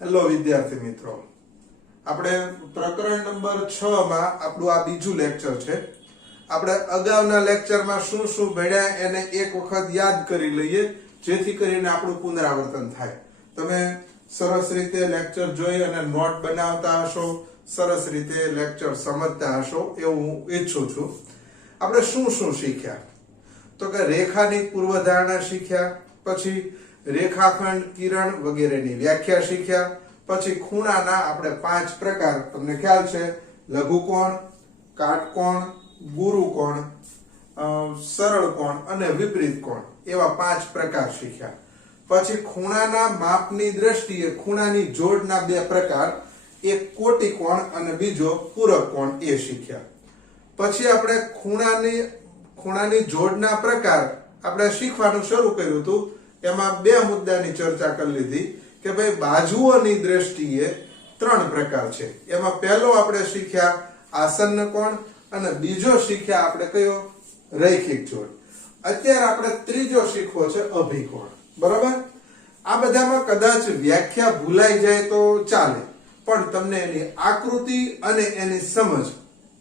Hello વિદ્યાર્થી મિત્રો, આપણે પ્રકરણ નંબર 6 માં આપણું આ બીજું લેક્ચર છે. આપણે અગાઉના લેક્ચરમાં શું શું ભણ્યા એને એક વખત યાદ કરી લઈએ, જેથી કરીને આપણું પુનરાવર્તન થાય. તમે સરસ રીતે લેક્ચર જોઈ અને નોટ બનાવતા હશો, સરસ રીતે લેક્ચર સમજતા હશો એવું હું ઈચ્છું છું. આપણે શું શું શીખ્યા? તો કે રેખાની પૂર્વધારણા શીખ્યા, પછી રેખાખંડ, કિરણ વગેરેની વ્યાખ્યા શીખ્યા, પછી ખૂણાના આપણે 5 પ્રકાર, તમને ખ્યાલ છે, લઘુકોણ, કાટકોણ, ગુરુકોણ, સરળ કોણ અને વિપરીત કોણ, એવા 5 પ્રકાર શીખ્યા. પછી ખૂણાના માપની દ્રષ્ટિએ ખૂણાની જોડના 2 પ્રકાર, એક કોટી કોણ અને બીજો પૂરક કોણ, એ શીખ્યા. પછી આપણે ખૂણાની જોડના પ્રકાર આપણે શીખવાનું શરૂ કર્યું હતું. એમાં 2 મુદ્દાની ચર્ચા કરી લીધી કે ભાઈ બાજુઓની દ્રષ્ટિએ 3 પ્રકાર છે. એમાં પહેલો આપણે શીખ્યા આસન્ન કોણ અને બીજો શીખ્યા આપણે કયો? રૈખિક જોડ. અત્યારે આપણે ત્રીજો શીખવો છે અભિકોણ. બરાબર? આ બધામાં કદાચ વ્યાખ્યા ભૂલાઈ જાય તો ચાલે, પણ તમને એની આકૃતિ અને એની સમજ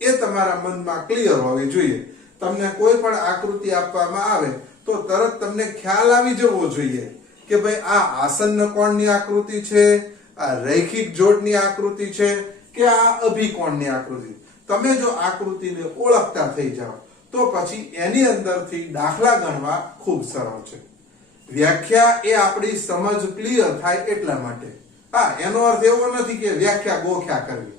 એ તમારા મનમાં ક્લિયર હોવી જોઈએ. તમને કોઈ પણ આકૃતિ આપવામાં આવે તો તરત તમને ખ્યાલ આવી જવો જોઈએ કે ભાઈ આ આસન્ન કોણની આકૃતિ છે, આ રૈખિક જોડની આકૃતિ છે કે આ અભિકોણની આકૃતિ. તમે જો આકૃતિને ઓળખતા થઈ જાઓ તો પછી એની અંદરથી દાખલા ગણવા ખૂબ સરળ છે. વ્યાખ્યા એ આપણી સમજ ક્લિયર થાય એટલા માટે. હા, એનો અર્થ એવો નથી કે વ્યાખ્યા ગોખ્યા કરવી.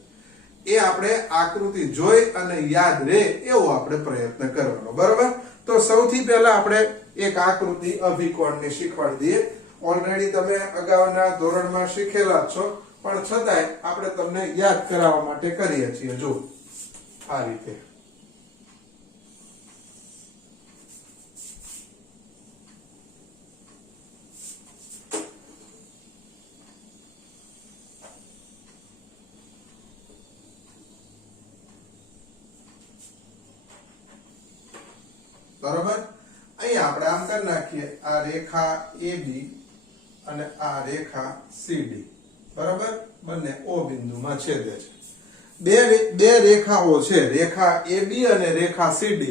એ આપણે આકૃતિ જોઈ અને યાદ રહે એવો આપણે પ્રયત્ન કરવાનો. બરોબર? તો સૌથી પહેલા આપણે એક આકૃતિ અભિકોણની શીખવાડી દઈએ. ઓલરેડી તમે અગાઉના ધોરણમાં શીખેલા છો, પણ છતાંય આપણે તમને યાદ કરાવવા માટે કરીએ છીએ. જો આ રીતે બરોબર. અહીંયા આપણે આમ કરી નાખીએ, આ રેખા AB અને આ રેખા CD. બરાબર? બંને O બિંદુમાં છેદે છે. બે રેખાઓ છે, રેખા AB અને રેખા CD.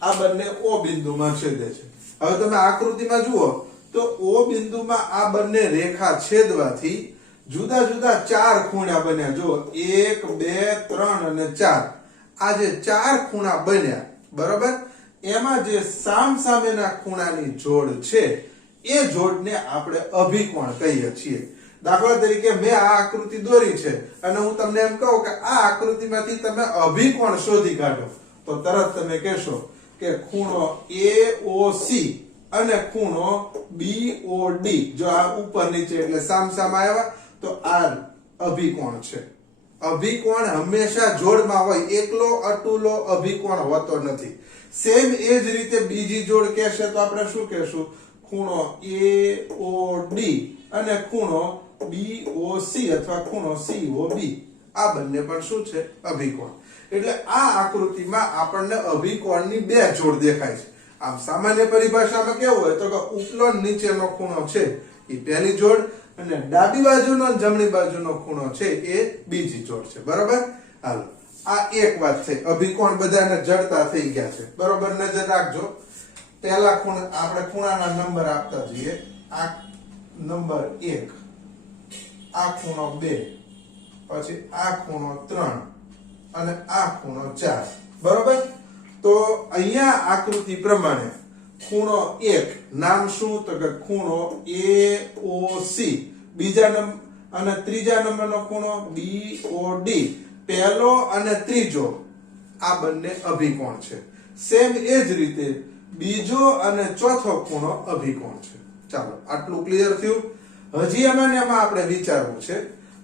આ બંને O બિંદુમાં છેદે છે. હવે તમે આકૃતિમાં જુઓ તો O બિંદુમાં આ બંને રેખા છેદવાથી જુદા જુદા 4 ખૂણા બન્યા. જો 1 2 3 અને 4. આ જે 4 ખૂણા બન્યા, બરાબર, એમાં જે સામસામેના ખૂણાની જોડ છે એ જોડને આપણે અભિકોણ કહીએ છીએ. દાખલા તરીકે મેં આ આકૃતિ દોરી છે અને હું તમને એમ કહું કે આ આકૃતિમાંથી તમે અભિકોણ શોધી કાઢો, તો તરત તમે કહેશો કે ખૂણો AOC અને ખૂણો BOD. જો આ ઉપર નીચે એટલે સામસામા આવ્યા તો આ અભિકોણ છે. અભિકોણ હંમેશા જોડમાં હોય, એકલો અટુલો અભિકોણ હોતો નથી. સેમ એ જ રીતે બીજી જોડ કહેશે તો આપણે શું કહેશું? ખૂણો AOD અને ખૂણો BOC અથવા ખૂણો COB. આ બંને પણ શું છે? અભિકોણ. એટલે આ આકૃતિમાં આપણને અભિકોણની 2 જોડ દેખાય છે. આમ સામાન્ય પરિભાષામાં કેવું હોય તો કે ઉપલો નીચેનો ખૂણો છે એ પહેલી જોડ અને ડાબી બાજુનો અને જમણી બાજુનો ખૂણો છે એ બીજી જોડ છે. બરોબર? હાલો, આ એક વાત છે. અભિકોણ બધાને જડતા થઈ ગયા છે. બરોબર? નજર રાખજો. પહેલા આપણે ખૂણાના નંબર આપતા જઈએ. આ નંબર 1, આ ખૂણો 2, પછી આ ખૂણો 3 અને આ ખૂણો 4. બરોબર? તો અહીંયા આકૃતિ પ્રમાણે ખૂણો 1 નામ શું? તો કે ખૂણો AOC. બીજા નંબર અને ત્રીજા નંબરનો ખૂણો BOD. પહેલો અને ત્રીજો આ બંને અભિકોણ છે. સેમ એ જ રીતે બીજો અને ચોથો ખૂણો અભિકોણ છે. ચાલો, આટલું ક્લિયર થયું. હજી એમાં આપણે વિચારવું છે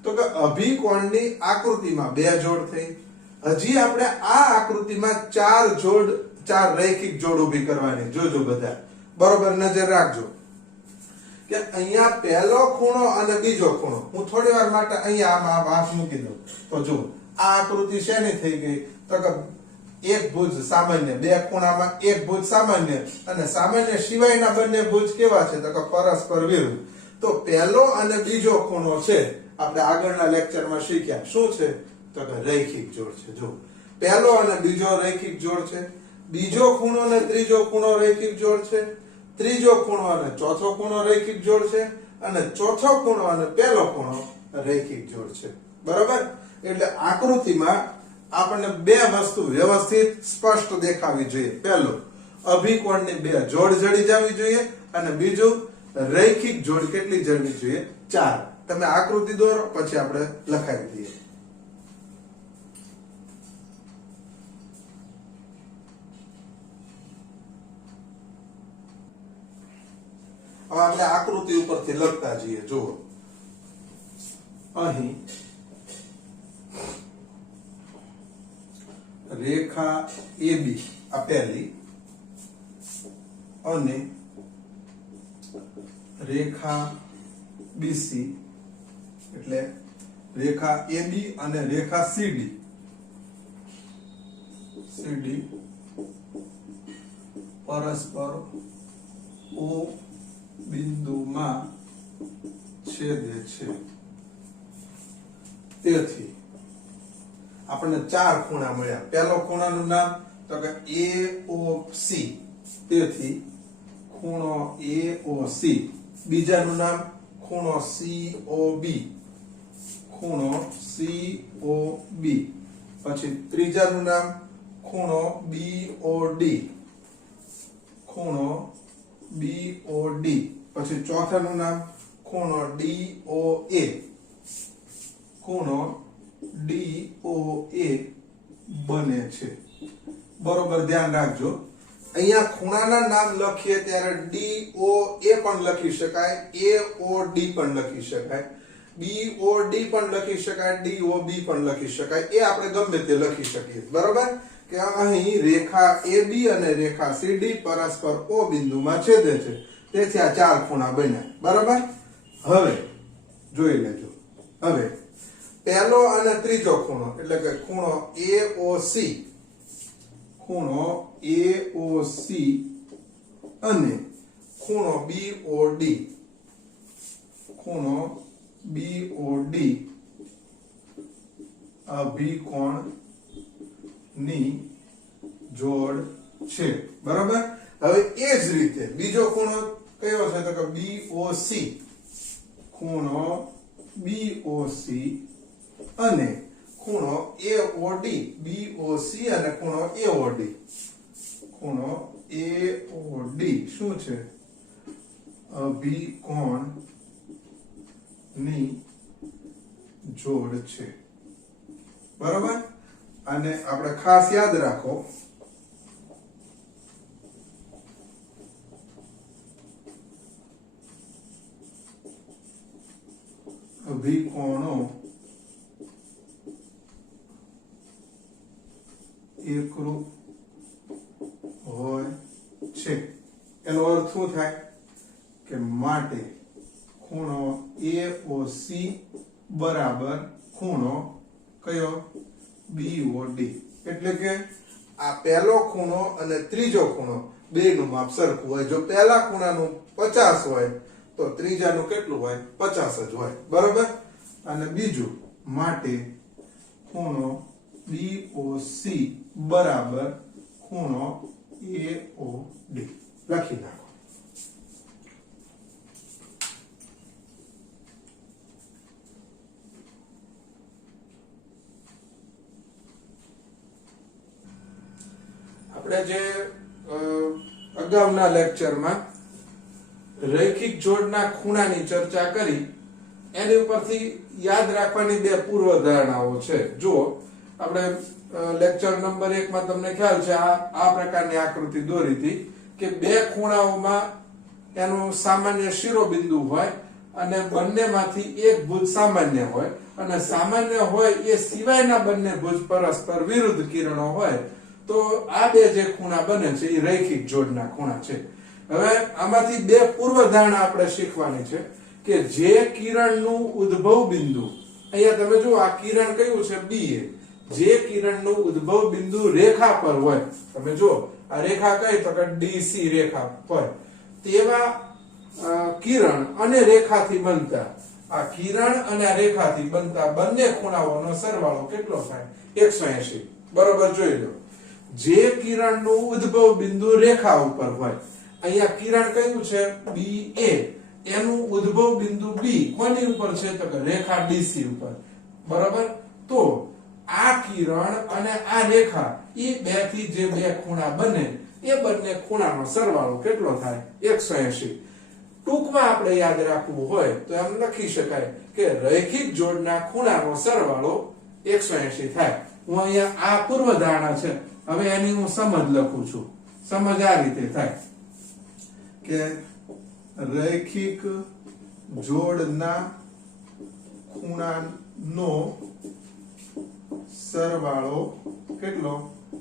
તો કે અભિકોણની આકૃતિમાં 2 જોડ થઈ. હજી આપણે આ આકૃતિમાં 4 રૈખિક જોડ ઊભી કરવાની. જોજો બધા. બરોબર? નજર રાખજો કે અહીંયા પહેલો ખૂણો અને બીજો ખૂણો. હું થોડી વાર માટે અહીંયા આમાં હાથ મૂકી દઉં તો જો આ આકૃતિ શેની થઈ ગઈ? તો કે એક ભુજ સામાન્ય, 2 ખૂણામાં એક ભુજ સામાન્ય અને સામાન્ય સિવાયના બંને ભુજ કેવા છે? તો કે પરસ્પર વિરુદ્ધ. તો પહેલો અને બીજો ખૂણો છે આપણે આગળના લેક્ચરમાં શીખ્યા શું છે તો કે રૈખિક જોડ છે જો પહેલો અને બીજો રૈખિક જોડ છે બીજો ખૂણો અને ત્રીજો ખૂણો રૈખિક જોડ છે ત્રીજો ખૂણો અને ચોથો ખૂણો રૈખિક જોડ છે અને ચોથો ખૂણો અને પહેલો ખૂણો રૈખિક જોડ છે બરાબર એટલે આકૃતિમાં આપણને બે વસ્તુ વ્યવસ્થિત સ્પષ્ટ દેખાવી જોઈએ પહેલું અભિકોણની બે જોડ જડી જવી જોઈએ અને બીજું રૈખિક જોડ કેટલી જડવી જોઈએ 4 તમે આકૃતિ દોરો પછી આપણે લખાવી દઈએ હવે આપણે આકૃતિ ઉપરથી લખતા જઈએ જુઓ અહીં રેખા AB આ પહેલી અને રેખા BC એટલે રેખા AB અને રેખા CD પરસ્પર O બિંદુમાં છેદે છે તેથી આપણને 4 ખૂણા મળ્યા પહેલો ખૂણાનું નામ તો કે AOC તેથી ખૂણો AOC બીજાનું નામ ખૂણો COB પછી ત્રીજાનું નામ ખૂણો BOD પછી ચોથાનું નામ ખૂણો DOA બને છે બરોબર ધ્યાન રાખજો અહીંયા ખૂણાના નામ લખીએ ત્યારે DOA પણ લખી શકાય AOD પણ લખી શકાય BOD પણ લખી શકાય DOB પણ લખી શકાય એ આપણે ગમે તે લખી શકીએ બરોબર કે અહીં રેખા AB અને રેખા CD પરસ્પર O બિંદુમાં છેદે છે તેથી આ 4 ખૂણા બન્યા બરાબર હવે જોઈ લેજો હવે પહેલો અને ત્રીજો ખૂણો એટલે કે ખૂણો AOC અને ખૂણો BOD અભિકોણ ની જોડ છે બરાબર હવે એ જ રીતે બીજો ખૂણો કયો છે તો કે BOC ખૂણો BOC અને ખૂણો AOD BOC અને ખૂણો AOD શું છે અભિકોણ ની જોડ છે બરાબર અને આપણે ખાસ યાદ રાખો અભિકોણો એકરૂપ હોય છે એનો અર્થ શું થાય કે માટે ખૂણો AOC બરાબર ખૂણો કયો BOD એટલે કે આ પહેલો ખૂણો અને ત્રીજો ખૂણો બેનું માપ સરખું હોય જો પહેલા ખૂણાનું 50 હોય તો ત્રીજાનું કેટલું હોય 50 જ હોય બરાબર અને બીજું માટે ખૂણો BOC બરાબર ખૂણો AOD લખી નાખો આપણે જે અગાઉના લેક્ચરમાં રૈખિક જોડના ખૂણાની ચર્ચા કરી એની ઉપરથી યાદ રાખવાની બે પૂર્વધારણાઓ છે જુઓ આપણે લેક્ચર નંબર 1 માં તમને ખ્યાલ છે આ પ્રકારની આકૃતિ દોરી હતી કે બે ખૂણાઓમાં એનું સામાન્ય શિરોબિંદુ હોય અને બંનેમાંથી એક ભુજ સામાન્ય હોય અને સામાન્ય હોય એ સિવાયના બંને ભુજ પરસ્પર વિરુદ્ધ કિરણો હોય તો આ બે જે ખૂણા બને છે એ રૈખિક જોડના ખૂણા છે હવે આમાંથી બે પૂર્વધારણા આપણે શીખવાની છે કે જે કિરણનું ઉદ્ભવ બિંદુ અહીંયા તમે જુઓ આ કિરણ કયું છે B જે કિરણનું ઉદ્ભવ બિંદુ રેખા પર હોય તમે જુઓ આ રેખા કઈ તો કે DC રેખા હોય તેવા કિરણ અને રેખાથી બનતા આ કિરણ અને આ રેખાથી બનતા બંને ખૂણાઓનો સરવાળો કેટલો થાય 180 બરોબર જોઈ લો જે કિરણનું ઉદ્ભવ બિંદુ રેખા ઉપર હોય અહીંયા કિરણ કયું છે BA એનું ઉદ્ભવ બિંદુ B કોની ઉપર છે તો કે રેખા DC ઉપર બરાબર તો આ કિરણ અને આ રેખા એ બે થી જે બે ખૂણા બને એ બંને ખૂણાનો સરવાળો કેટલો થાય 180 ટૂંકમાં આપણે યાદ રાખવું હોય તો એમ લખી શકાય કે રૈખિક જોડના ખૂણાનો સરવાળો 180 થાય હું અહીંયા આ પૂર્વધારણા છે હવે એની હું સમજ લખું છું સમજ આ રીતે થાય કે રૈખિક જોડના ખૂણાનો સરવાળો કેટલો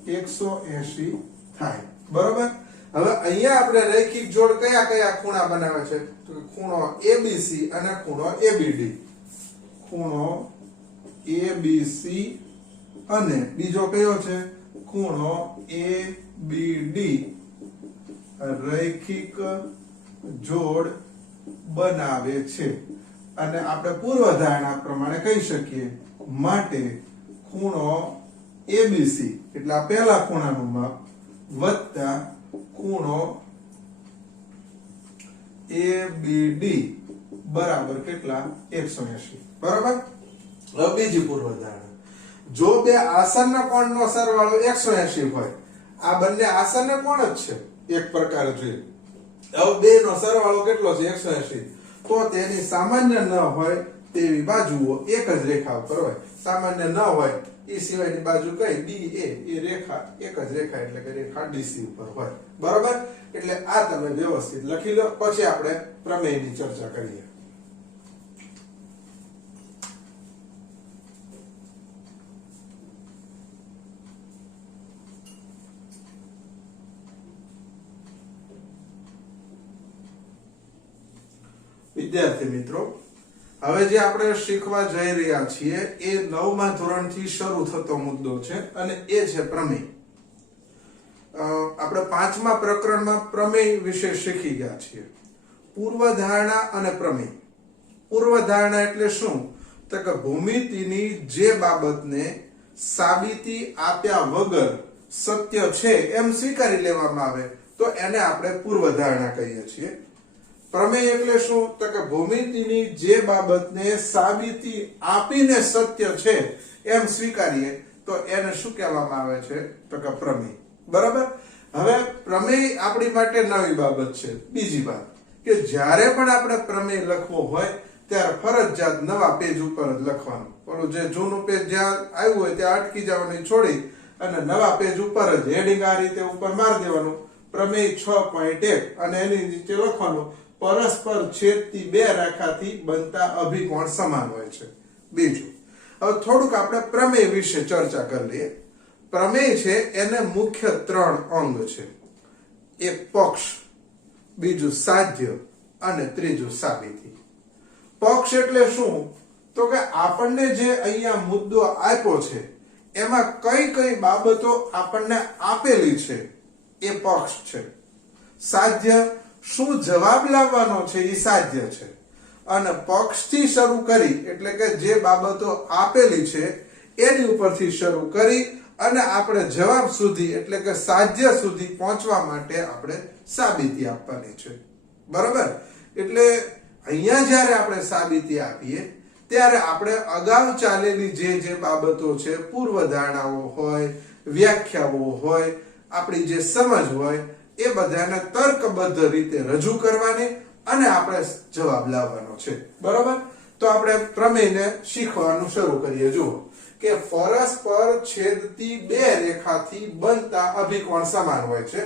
180 થાય બરોબર હવે અહીંયા આપણે રૈખિક જોડ કયા કયા ખૂણા બનાવે છે તો ખૂણો ABC અને ખૂણો ABD ખૂણો ABC અને બીજો કયો છે ખૂણો ABD રૈખિક જોડ બનાવે છે અને આપણે પૂર્વધારણા પ્રમાણે કહી શકીએ માટે ખૂણો ABC એટલે આ પહેલા ખૂણાનું માપ વત્તા ખૂણો ABD બરાબર કેટલા 180 બરાબર હવે બીજી પૂર્વધારણા જો બે આસન્ન કોણનો સરવાળો 180 હોય આ બંને આસન્ન કોણ જ છે એક પ્રકાર જોઈએ હવે બે નો સરવાળો કેટલો છે 180 તો તેની સામાન્ય ન હોય તેવી બાજુઓ એક જ રેખા ઉપર હોય સામાન્ય ન હોય એ સિવાયની બાજુ કઈ BA એ રેખા એક જ રેખા એટલે કે રેખા DC ઉપર હોય બરાબર એટલે આ તમે વ્યવસ્થિત લખી લો પછી આપણે પ્રમેયની ચર્ચા કરીએ વિદ્યાર્થી મિત્રો હવે જે આપણે શીખવા જઈ રહ્યા છીએ એ 9મા ધોરણથી શરૂ થતો મુદ્દો છે અને એ છે પ્રમેય આપણે 5મા પ્રકરણમાં પ્રમેય વિશે શીખી ગયા છીએ પૂર્વધારણા અને પ્રમેય પૂર્વધારણા એટલે શું તો કે ભૂમિતિની જે બાબતને સાબિતી આપ્યા વગર સત્ય છે એમ સ્વીકારી લેવામાં આવે તો એને આપણે પૂર્વધારણા કહીએ છીએ પ્રમેય એટલે શું તો કે ભૂમિતિની જે બાબતને સાબિતી આપીને સત્ય છે એમ સ્વીકારીએ તો એને શું કહેવામાં આવે છે તો કે પ્રમેય બરાબર હવે પ્રમેય આપણી માટે નવી બાબત છે બીજી વાત કે જ્યારે પણ આપણે પ્રમેય લખવો હોય ત્યારે ફરજિયાત નવા પેજ ઉપર જ લખવાનું ઓલું જે જૂનું પેજ જ્યાં આવ્યું હોય ત્યાં અટકી જવાનું છોડી અને નવા પેજ ઉપર જ હેડિંગ આ રીતે ઉપર મારી દેવાનું પ્રમેય 6.1 અને એની નીચે લખવાનું પરસ્પર છેદતી બે રેખાથી બનતા અભિકોણ સમાન હોય છે બીજું હવે થોડુંક આપણે પ્રમેય વિશે ચર્ચા કરી લઈએ પ્રમેય છે એને મુખ્ય 3 અંગ છે એક પક્ષ બીજું સાધ્ય અને ત્રીજું સાબિતી પક્ષ એટલે શું તો કે આપણને જે અહીંયા મુદ્દો આપ્યો છે એમાં કઈ કઈ બાબતો આપણને આપેલી છે એ પક્ષ છે સાધ્ય શું જવાબ લાવવાનો છે એ સાધ્ય છે અને પક્ષથી શરૂ કરી એટલે કે જે બાબતો આપેલી છે એની ઉપરથી શરૂ કરી અને આપણે જવાબ સુધી એટલે કે સાધ્ય સુધી પહોંચવા માટે આપણે સાબિતી આપવાની છે બરાબર એટલે અહીંયા જ્યારે આપણે સાબિતી આપીએ ત્યારે આપણે અગાઉ ચાલેલી જે બાબતો છે પૂર્વધારણાઓ હોય વ્યાખ્યાઓ હોય આપણી જે સમજ હોય એ બધાને તર્કબદ્ધ રીતે રજૂ કરવાની અને આપણે જવાબ લાવવાનો છે બરાબર તો આપણે પ્રમેયને શીખવાનું શરૂ કરીએ જુઓ કે પરસ્પર છેદતી બે રેખાથી બનતા અભિકોણ સમાન હોય છે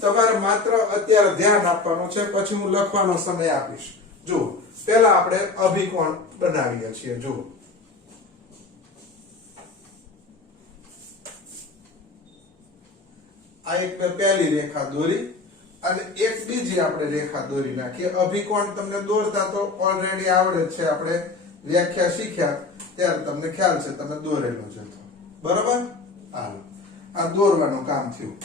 તમારે માત્ર અત્યારે ધ્યાન આપવાનું છે પછી હું લખવાનો સમય આપીશ જુઓ પહેલા આપણે અભિકોણ બનાવીએ છીએ જુઓ આ એક પહેલી રેખા દોરી અને એક બીજી આપણે રેખા દોરી નાખીએ અભિકોણ તમને દોરતા તો ઓલરેડી આવડે છે આપણે વ્યાખ્યા શીખ્યા ત્યારે તમને ખ્યાલ છે તમે દોરેલો જ હતો બરાબર હાલો આ દોરવાનું કામ થયું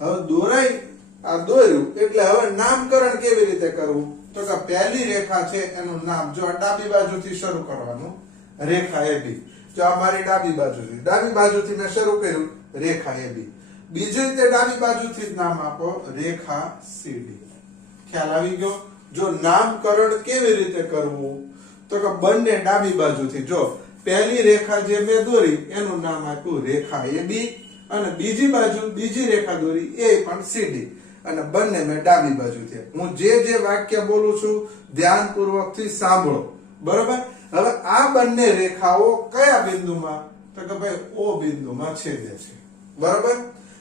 હવે દોરાઈ આ દોર્યું એટલે હવે નામકરણ કેવી રીતે કરવું તો કે પહેલી રેખા છે એનું નામ, જો ડાબી બાજુથી શરૂ કરવાનું, રેખા AB. જો આ મારી ડાબી બાજુથી મેં શરૂ કર્યું, રેખા AB. બીજી રીતે ડાબી બાજુથી જ નામ આપો, રેખા CD. ખ્યાલ આવી ગયો? જો નામકરણ કેવી રીતે કરવું, તો કે બંને ડાબી બાજુથી, જો પહેલી રેખા જે મેં દોરી એનું નામ આપ્યું રેખા AB, અને બીજી બાજુ બીજી રેખા દોરી એ પણ CD, અને બંને મેં ડાબી બાજુથી. હું જે વાક્ય બોલું છું ધ્યાનપૂર્વકથી સાંભળો, બરોબર? હવે આ બંને રેખાઓ કયા બિંદુમાં, તો કે ભાઈ O બિંદુમાં છેદે છે, બરોબર?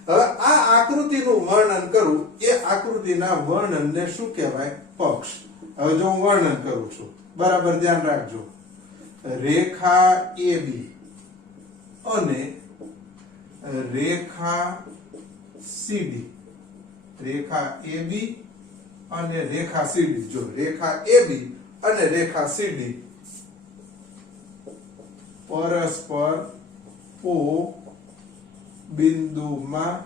હવે આ આકૃતિનું વર્ણન કરું, એ આકૃતિના વર્ણનને શું કહેવાય? પક્ષ. હવે જો હું વર્ણન કરું છું, બરાબર ધ્યાન રાખજો. રેખા AB અને રેખા CD, રેખા AB અને રેખા CD. જો રેખા AB અને રેખા CD પરસ્પર O બિંદુમાં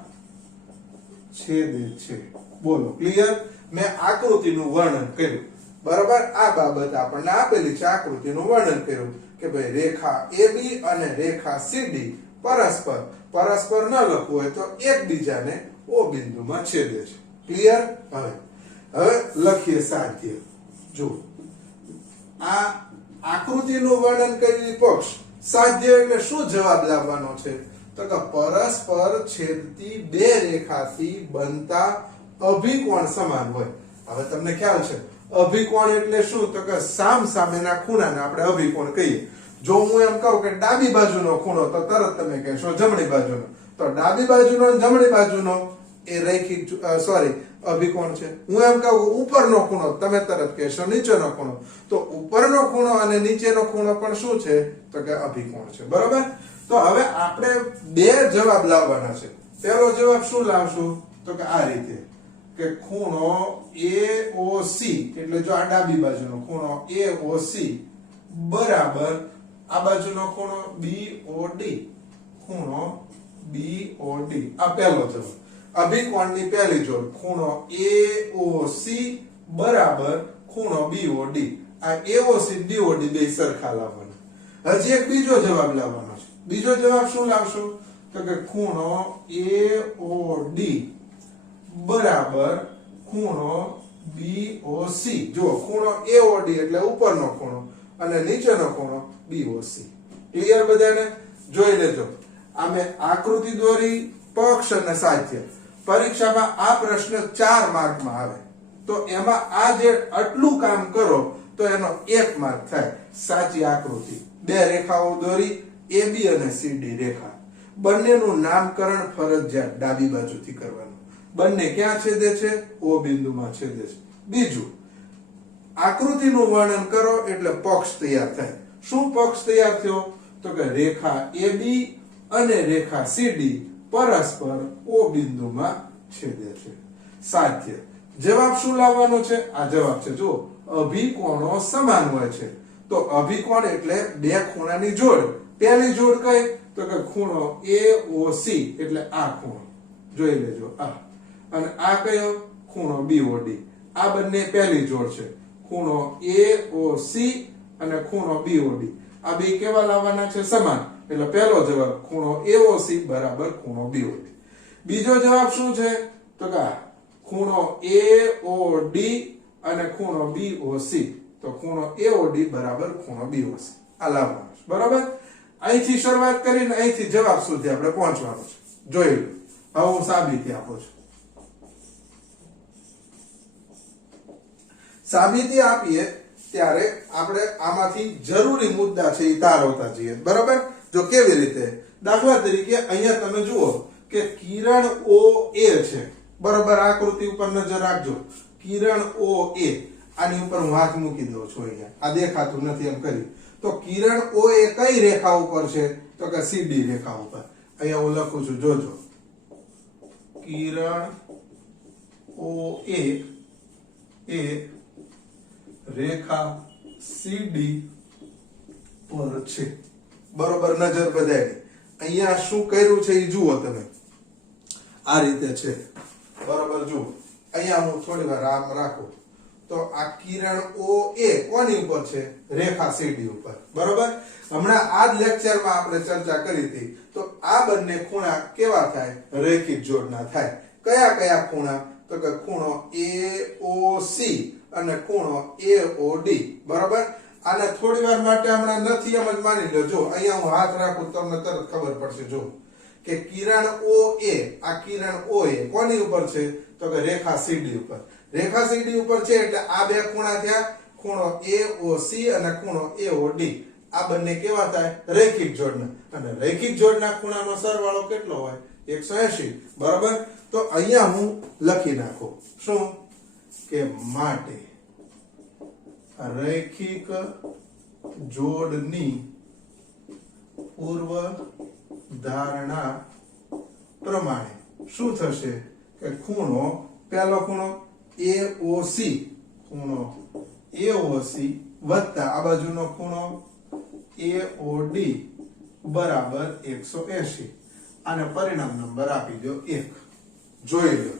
છેદે છે. બોલો ક્લિયર? મેં આકૃતિનું વર્ણન કર્યું, બરાબર? આ બાબત આપણને આપેલી છે, આકૃતિનું વર્ણન કર્યું કે ભાઈ રેખા AB અને રેખા CD પરસ્પર ન લખવું હોય તો એકબીજાને O બિંદુમાં છેદે છે. ક્લિયર? હવે લખીએ સાધ્ય. જો આ આકૃતિનું વર્ણન કરેલી પક્ષ, સાધ્ય એટલે શું જવાબ લાવવાનો છે? તો કે પરસ્પર છેદતી બે રેખાથી બનતા અભિકોણ સમાન હોય. હવે તમને ખ્યાલ છે અભિકોણ એટલે શું? તો કે સામ સામેના ખૂણાને આપણે અભિકોણ કહીએ. જો હું એમ કહું કે ડાબી બાજુનો ખૂણો, તો તરત તમે કહેશો જમણી બાજુનો. તો ડાબી બાજુનો અને જમણી બાજુનો એ રૈખિક અભિકોણ છે. હું એમ કહું ઉપરનો ખૂણો, તમે તરત કહેશો નીચેનો ખૂણો. તો ઉપરનો ખૂણો અને નીચેનો ખૂણો પણ શું છે? તો કે અભિકોણ છે, બરોબર? તો હવે આપણે બે જવાબ લાવવાના છે. પહેલો જવાબ શું લાવશું? તો કે આ રીતે કે ખૂણો AOC, એટલે જો આ ડાબી બાજુનો ખૂણો AOC બરાબર આ બાજુનો ખૂણો BOD, ખૂણો BOD. આ પહેલો જવાબ. અભિકોણની પહેલી જોડ ખૂણો AOC બરાબર ખૂણો BOD. આ AOC BOD બે સરખા લાવવાના. હજી એક બીજો જવાબ લાવવાનો છે. બીજો જવાબ શું લાવશું? તો કે ખૂણો AOD બરાબર ખૂણો BOC. જો ખૂણો AOD એટલે ઉપરનો ખૂણો અને નીચેનો ખૂણો BOC. ક્લિયર બધાને? જોઈ લેજો. આમે આકૃતિ દોરી, પક્ષ અને સાધ્ય. પરીક્ષામાં આ પ્રશ્ન 4 માર્કમાં આવે, તો એમાં આ જે આટલું કામ કરો તો એનો 1 માર્ક થાય. સાચી આકૃતિ, બે રેખાઓ દોરી, AB અને CD રેખા. બંનેનું નામકરણ ફરજિયાત ડાબી બાજુથી કરવાનું. બંને ક્યાં છેદે છે? O બિંદુમાં છેદે છે. બીજું, આકૃતિનું વર્ણન કરો એટલે પક્ષ તૈયાર થાય. શું પક્ષ તૈયાર થયો? તો કે રેખા AB અને રેખા CD પરસ્પર O બિંદુમાં છેદે છે. સાધ્ય. જવાબ શું લાવવાનો છે? આ જવાબ છે. જો અભિકોણો સમાન હોય છે, તો અભિકોણ એટલે બે ખૂણાની જોડ. પહેલી જોડ કઈ? તો કે ખૂણો AOC, એટલે આ ખૂણો જોઈ લેજો આ, અને આ કયો? ખૂણો BOD. આ બંને પહેલી જોડ છે, ખૂણો AOC અને ખૂણો BOD. આ બે કેવા લાવવાના છે? સમાન. એટલે પહેલો જવાબ ખૂણો AOC બરાબર ખૂણો BOD. બીજો જવાબ શું છે? તો કે ખૂણો AOD અને ખૂણો BOC. તો ખૂણો AOD બરાબર ખૂણો BOC. આ લાવવાનો છે, બરાબર? અહીંથી શરૂઆત કરીને અહીંથી જવાબ સુધી આપણે પહોંચવાનું છે. જોઈ લો. હવે હું સાબિતી આપું છું. સાબિતી આપીએ ત્યારે આપણે આમાંથી જરૂરી મુદ્દા છે એ તારવતા જઈએ, બરાબર? જો કેવી રીતે? દાખલા તરીકે અહીંયા તમે જુઓ કે કિરણ OA છે, બરાબર? આકૃતિ ઉપર નજર રાખજો. કિરણ OA, આની ઉપર હું હાથ મૂકી દઉં છું. અહીંયા આ દેખાતું નથી એમ કરી. તો કિરણ OA કઈ રેખા ઉપર છે? તો કે CD રેખા ઉપર. અહીંયા હું લખું છું, જોજો. કિરણ OA એ રેખા CD પર છે, બરોબર? નજર બધાની અહીંયા શું કર્યું છે એ જુઓ તમે. આ રીતે છે, બરોબર? જુઓ અહીંયા હું થોડી વાર આમ રાખું તો આ કિરણ OA કોની ઉપર છે? રેખા CD ઉપર. બરોબર. હમણાં આ જ લેક્ચરમાં આપણે ચર્ચા કરી હતી. તો આ બંને ખૂણા કેવા થાય? રેખિક જોડના થાય. કયા કયા ખૂણા? તો કે ખૂણો AOC અને ખૂણો AOD. બરોબર. આને થોડી વાર માટે હમણાં નથી એમ જ માની લો. જો અહીંયા હું હાથ રાખું તમને તરત ખબર પડશે. જો કે કિરણ OA, આ કિરણ OA કોની ઉપર છે? તો કે રેખા CD ઉપર. રેખા CD ઉપર છે એટલે આ બે ખૂણા થયા, ખૂણો AOC અને ખૂણો AOD. આ બંને કેવા થાય? રેખિક જોડના. અને રેખિક જોડના ખૂણાનો સરવાળો કેટલો હોય? 180. બરાબર. તો અહીંયા હું લખી નાખું શું કે માટે રેખિક જોડની પૂર્વ ધારણા પ્રમાણે શું થશે કે ખૂણો, પહેલો ખૂણો AOC, ખૂણો AOC વત્તા આ બાજુનો ખૂણો AOD બરાબર 180. અને પરિણામ નંબર આપી દો 1. જોઈ લો,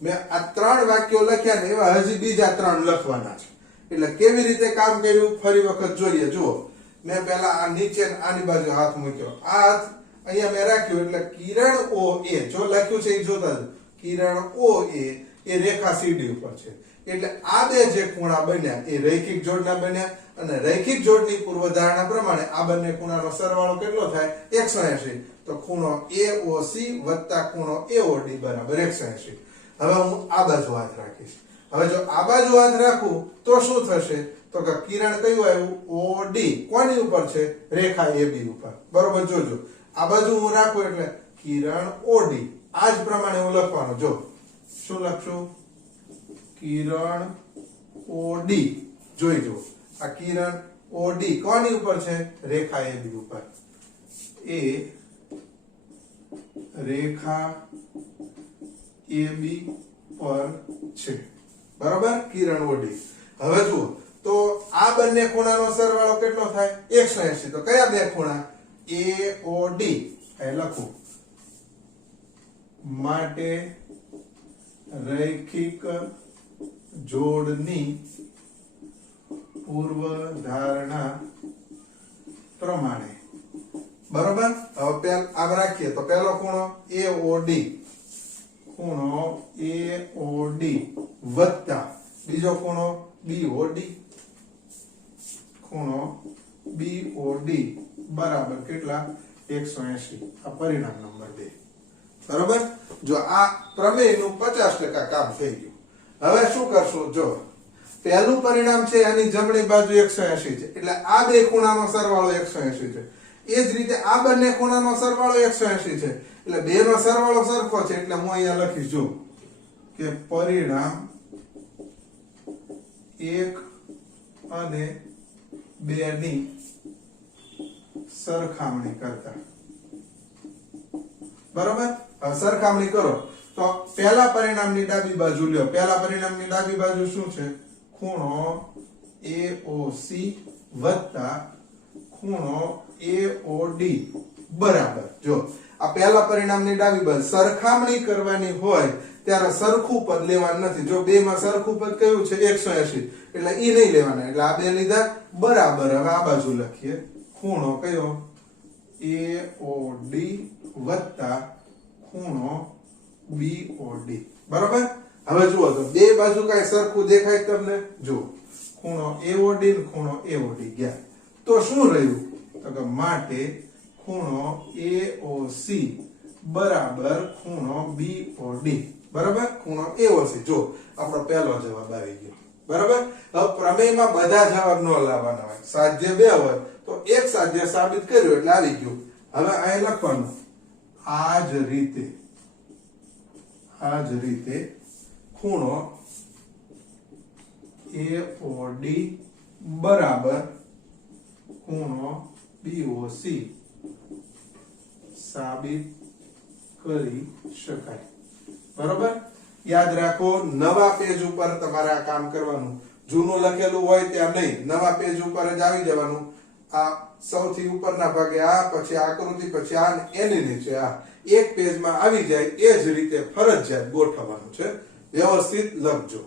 મેં આ 3 વાક્યો લખ્યા ને એવા હજી બીજા 3 લખવાના છે. એટલે કેવી રીતે કામ કર્યું ફરી વખત જોઈએ. જુઓ, મેં પહેલા આ નીચે આની બાજુ હાથ મૂક્યો, આ હાથ અહીંયા મેં રાખ્યું એટલે કિરણ OA જો લખ્યું છે એ જોતા જ, કિરણ OA એ રેખા CD ઉપર છે. એટલે આ બે જે ખૂણા બન્યા એ રૈખિક જોડના બન્યા. અને રૈખિક જોડની પૂર્વધારણા પ્રમાણે આ બંને ખૂણાનો સરવાળો કેટલો થાય? 180. તો ખૂણો AOC વત્તા ખૂણો AOD બરાબર 180. હવે હું આ બાજુ હાથ રાખીશ. હવે જો આ બાજુ હાથ રાખું તો શું થશે? તો કે કિરણ કયું આવ્યું? OD કોની ઉપર છે? રેખા AB ઉપર. બરોબર. જોજો, આ બાજુ હું રાખું એટલે કિરણ OD. આ જ પ્રમાણે હું લખવાનું. જો શું લખશું? કિરણ OD. જોઈ જો, આ કિરણ OD કોની ઉપર છે? રેખા AB ઉપર. એ રેખા AB પર છે. બરાબર. કિરણ OD. હવે જુઓ, તો આ બંને ખૂણાનો સરવાળો કેટલો થાય? 180. તો કયા બે ખૂણા? AOD. એ લખું માટે રૈખિક જોડની પૂર્વ ધારણા પ્રમાણે. બરોબર. હવે આમ રાખીએ તો પહેલો ખૂણો AOD, ખૂણો AOD વત્તા બીજો ખૂણો BOD, ખૂણો BOD બરાબર કેટલા? 180. આ પરિણામ નંબર 2. બરોબર. જો આ પ્રમેયનું 50% કામ થઈ ગયું. હવે શું કરશું? જો પહેલું પરિણામ છે એની જમણી બાજુ 180 છે એટલે આ બે ખૂણાનો સરવાળો 180 છે. એ જ રીતે આ બંને ખૂણાનો સરવાળો 180 છે એટલે બેનો સરવાળો સરખો છે. એટલે હું અહીંયા લખીશ જો કે પરિણામ 1 અને 2 ની સરખામણી કરતા. બરોબર. સરખામણી કરો તો પહેલા પરિણામની ડાબી બાજુ લ્યો. પહેલા પરિણામની ડાબી બાજુ શું છે? ખૂણો AOC વત્તા ખૂણો AOD બરાબર. જો આ પહેલા પરિણામની ડાબી બાજુ સરખામણી કરવાની હોય ત્યારે સરખું પદ લેવાનું નથી. જો બે માં સરખું પદ કયું છે? 180. એટલે ઈ નહીં લેવાના. એટલે આ બે લીધા બરાબર. હવે આ બાજુ લખીએ ખૂણો કયો? AOD વત્તા ખૂણો BOD. બરાબર. હવે જુઓ તો બે બાજુ કઈ સરખું દેખાય તમને? જુઓ, ખૂણો AOD ને ખૂણો AOD ગયા. તો શું રહ્યું? તો કે માટે ખૂણો AOC બરાબર ખૂણો BOD. બરાબર. ખૂણો AOC. જો આપણો પહેલો જવાબ આવી ગયો. બરાબર. હવે પ્રમેયમાં બધા જવાબ ન લાવવાના હોય. સાધ્ય 2 હોય તો એક સાધ્ય સાબિત કર્યું એટલે આવી ગયું. હવે અહીં લખવાનું આ જ રીતે ખૂણો AOD બરાબર ખૂણો BOC સાબિત કરી શકાય. બરોબર. યાદ રાખો, નવા પેજ ઉપર તમારે આ કામ કરવાનું. જૂનું લખેલું હોય ત્યાં નહીં, નવા પેજ ઉપર જ આવી જવાનું. આ સૌથી ઉપરના ભાગે આ, પછી આકૃતિ, પછી આ, એની નીચે આ એક પેજમાં આવી જાય એ જ રીતે ફરજિયાત ગોઠવવાનું છે. વ્યવસ્થિત લખજો.